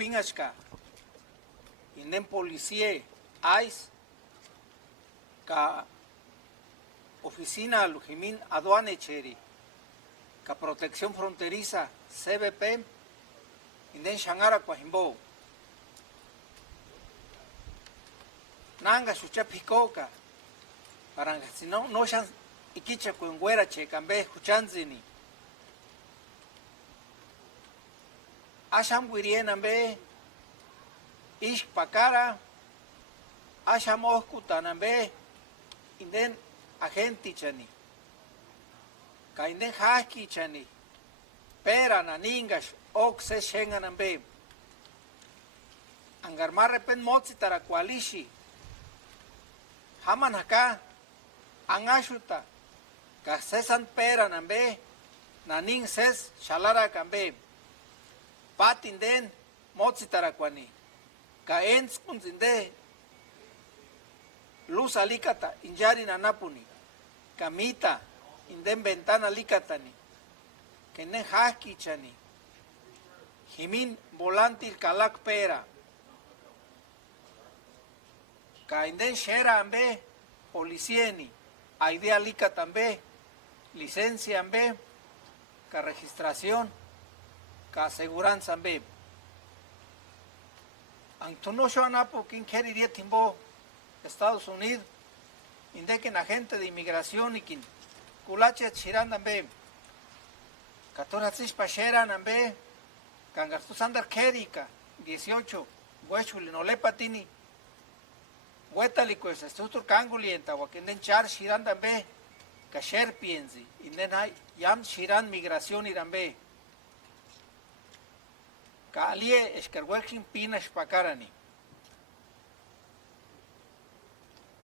pinachka, inden policía, ICE, ka oficina Lujimin aduane cheri, ka protección fronteriza, CBP, inden Shangara Kwajimbo. Nanga chuchapikoka, para si no shan ikicha kuenguera che cambe escuchanzini. Asham wirienambe, ish pakara, asham oskutanambe, inden agenti chani. Ka inden haki chani. Pera naningash, okse shenganambe. Angarmar repen motzi tarakwalishi. Haman acá, angashuta, ka sesan pera nambe, nanin ses shalara kambe. Patinden motzi tarakwani. Ka ents kunzinde luz alikata injari nanapuni. Kamita inden ventana alikatani. Kenen haki chani. Jimin volantil kalak pera. Ka inden shera ambe, policieni, aidea lica tambe, licencia ambe, ka registración, ka aseguranza ambe. Antonosho anapo quien queriría timbo Estados Unidos, indeken agente de inmigración y quien culache chiran ambe, katoratzis pasheran ambe, kangartus andar kerika, 18, huechuli no le patini. Huetali pues estutur kangulienta o que den char shiran dambe kasher piensi inden hay yam shiran migración irambe kalie eskerwexin pina shpakarani